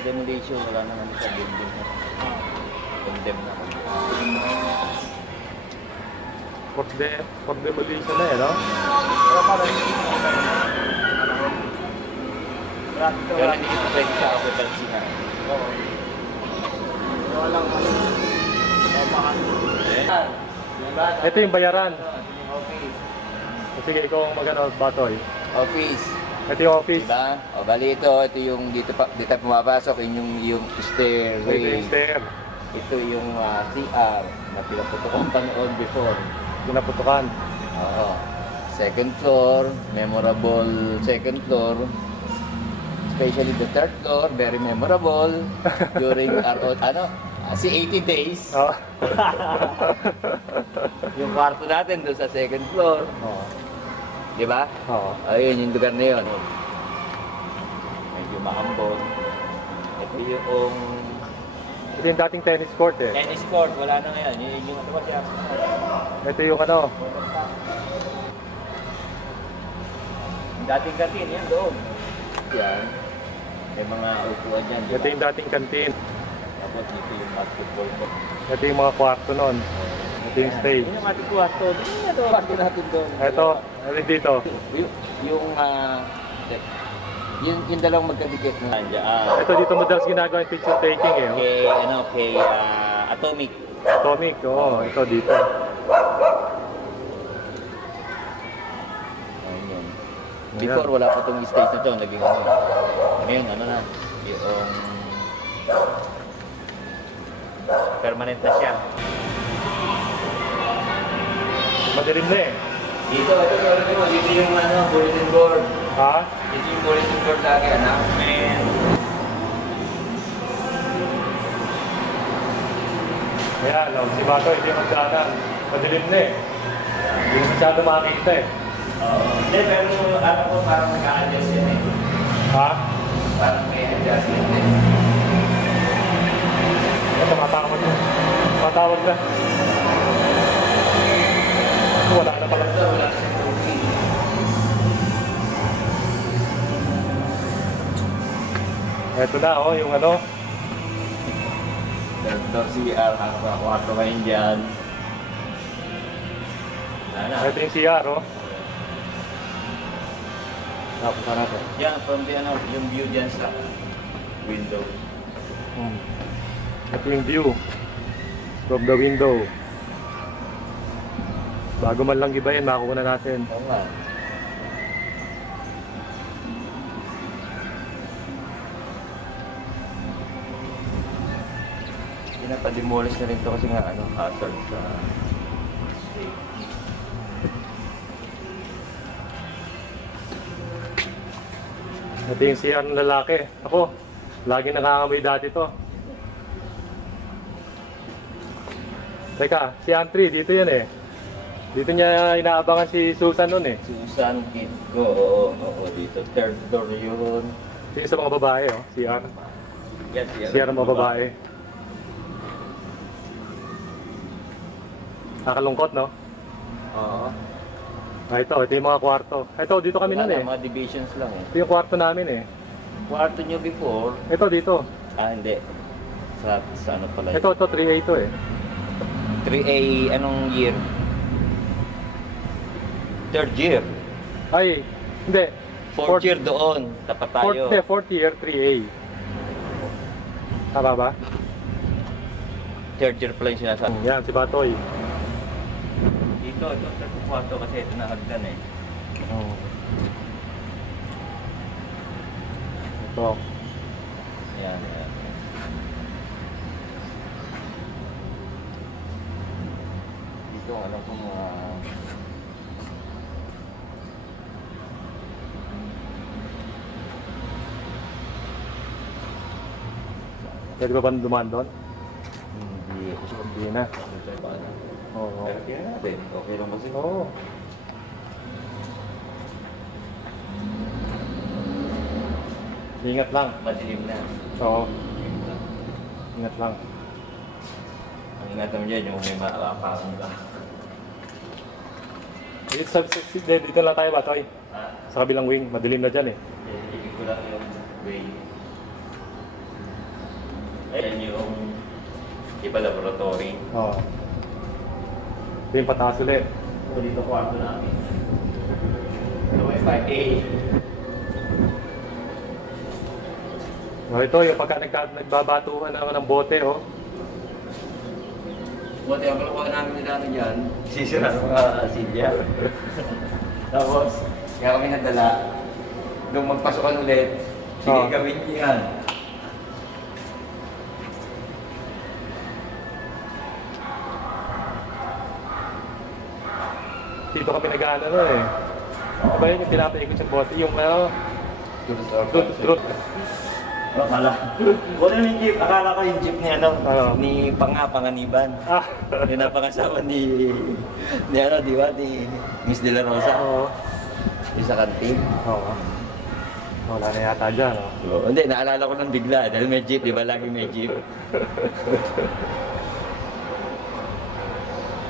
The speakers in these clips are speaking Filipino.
demolition, wala naman sa building na. Condemn na. For demolition na no? Pero hindi ito pwede sa occupancy na. Ito yung bayaran. Sige, ikaw ang magano, Batoy. Office. Ito yung office. Diba? O bali ito yung dito pumapasok, yung stairway. Ito yung stair. Ito yung CR na pinaputukan pa noon before. Pinaputukan. Oo. Second floor, memorable second floor. Especially the third floor, very memorable during our 80 days. Oh. Yung kwarto natin doon sa second floor. Oh. Di ba? Oo. Ayun, yung lugar na yun. Medyo makambot. Ito yung Ito yung dating tennis court eh. tennis court. Wala na ngayon. Yung ano ba siya? Ito yung ano. Yung dating kantin, yan doon. Yan. May mga upuan dyan. Ito yung dating kantin. Tapos dito yung basketball court. Ito yung mga kwarto nun. Ito yung stage. Yung ating kwarto. Dito nga doon. Kwarto natin doon. Ito, ano dito? Yung dalawang magkadikit na nandiyan. Ito dito madalas ginagawa yung picture taking eh. Kay Atomic. Atomic, oo. Ito dito. Ayun. Before wala pa itong stage na ito, naging ano. Ngayon, ano na, yung permanent na siya. Madilim na eh. Dito yung bulletin board. Ha? Dito yung bulletin board lagi, announcement. Ayan, si Bato hindi magdaanan. Madilim na eh. Hindi masyado makakita eh. Hindi, pero ano ko parang nag-a-adjust yan eh. Ha? Parang may adjustment eh. Ito, matawag na. Matawag na. Wala na pala. Wala na siyang trophy. Ito na oh, yung ano. Dr. CR, kwarto ngayon dyan. Ito yung CR oh. Tapos na natin. Yan, from the yung view dyan sa window. Ito yung view from the window. Bago man lang gibayin, makuha na natin. Oo nga. Pinapademolish na rin ito kasi nga hazard sa safety. Ito yung CR ng lalaki. Ako, lagi nakakamay dati to. Teka, si Antri, dito yan eh. Dito niya inaabangan si Susan nun eh. Susan Kitco, oo, dito. Third floor yun. Dito sa mga babae oh, CR. Yan, CR ng mga babae. Nakalungkot no? Oo. Ito yung mga kwarto. Ito, dito kami nun eh. Mga divisions lang eh. Ito yung kwarto namin eh. Kwarto nyo before? Ito, dito. Hindi. Sa ano pala Ito, 3A to eh. 3A, anong year? Third year. Ay, hindi. Fourth year doon, tapat tayo. Fourth year, 3A. Tama ba? Third year pala yung sinasabi. Yan, si Batoy. Ito, third kwarto kasi ito na hagdan eh. Ito. Yan. Dito, alam ko mga... Pwede ba dumaan doon? Hindi. Hindi na. Oo. Pero kaya natin, okay lang kasi. Oo. Ingat lang. Madilim na. Oo. Ingat lang. Ang ingatan mo dyan, yung may maapakang ka. Dito lang tayo, Batoy. Sa kabilang wing. Madilim na dyan eh. Ibig ko lang yung way. Ayan yung iba laboratory. Oo. Ito yung pataas ulit. So, dito kwarto namin. Ito may 5A. Ito yung pagka nagbabatuhan ng bote, oh. Buti ang kalakuha namin nila ano dyan, sisira ng mga silya. Tapos, kaya kami nadala. Nung magpasukan ulit, sige gawin niyo yan. Dito kami nag-ano eh. Diba yun yung pinapaikot yung bote? Yung ano? Drut. Akala. Wala yung jeep. Akala ko yung jeep ni ano, Ano? ni Panganiban. Ah. Yung napangasawa ni ano, di ba? Ni Miss De La Rosa. Oo. Yung sa kantin. Oo. Wala na yata dyan, oh. Oo, hindi, naalala ko lang bigla dahil may jeep, di ba? Laging may jeep.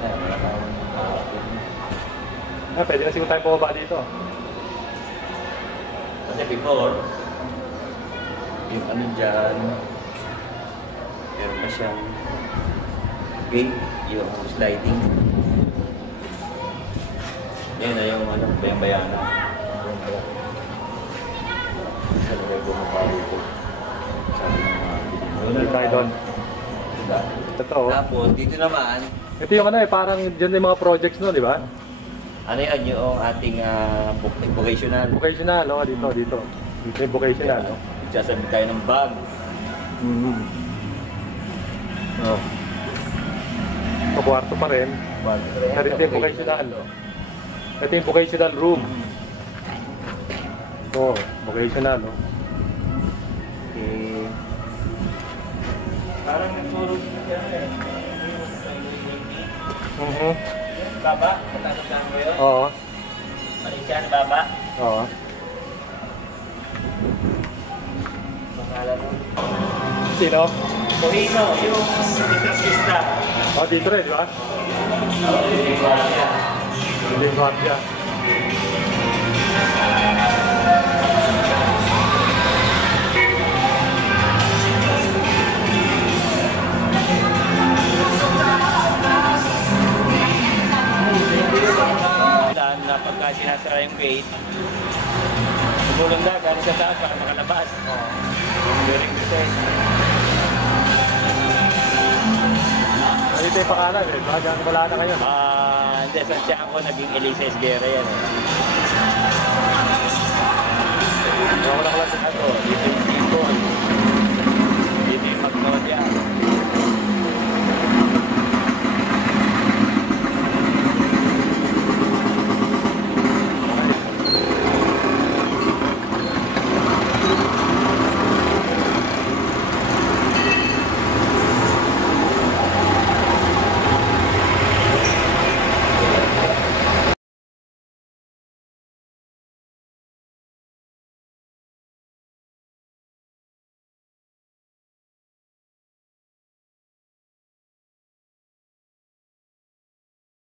Ayan, wala tayong Pwede na siguro tayo pumaba dito. kasi before, yung ano dyan, meron pa siyang gate, yung sliding. Yan na yung ano, bayang-bayana. Sa lagay ko ng bago ko. Sabi ng mga Hindi tayo doon. diba? Totoo. Tapos, dito naman, Ito yung ano eh, parang dyan yung mga projects no, di ba? ano yan, yung ating vocational. Vocational, no? Dito. Dito yung vocational, no? Sasabi tayo ng bag. Oh. Sa kwarto pa rin. Ito yung vocational. Ito yung vocational room. Ito, vocational, no? Okay. Parang nagturo siya eh. Baba, matatasan mo yun? Oo. Maling siya na baba. Oo. Pangalan mo. Sino? Torino, yung pista. Oh, dito rin, di ba? Hindi guardia. Na pagka sinasara yung gate, tumulong na galing sa taas para makalabas. During the test. Dito yung pangalan eh. Baka dyan wala na ngayon. Hindi, sa tiyan ko naging Elisa Esguerra yan eh. Wala ko lang Dito yung